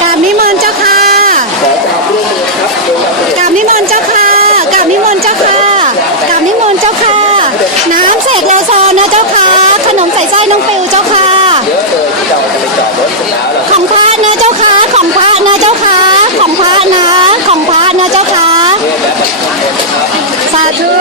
กราบนิมนต์เจ้าค่ะกราบนิมนต์เจ้าค่ะกราบนิมนต์เจ้าค่ะกรบนิมนต์เจ้าค่ะ น้ำเสกโลโซนะเจ้าค่ะ ขนมใส่ไส้น้องปิวเจ้าค่ะเอะเารถเของพระนะเจ้าค่ะ ของพระนะเจ้าค่ะ ของพระนะ ของพระนะเจ้าค่ะสาธุ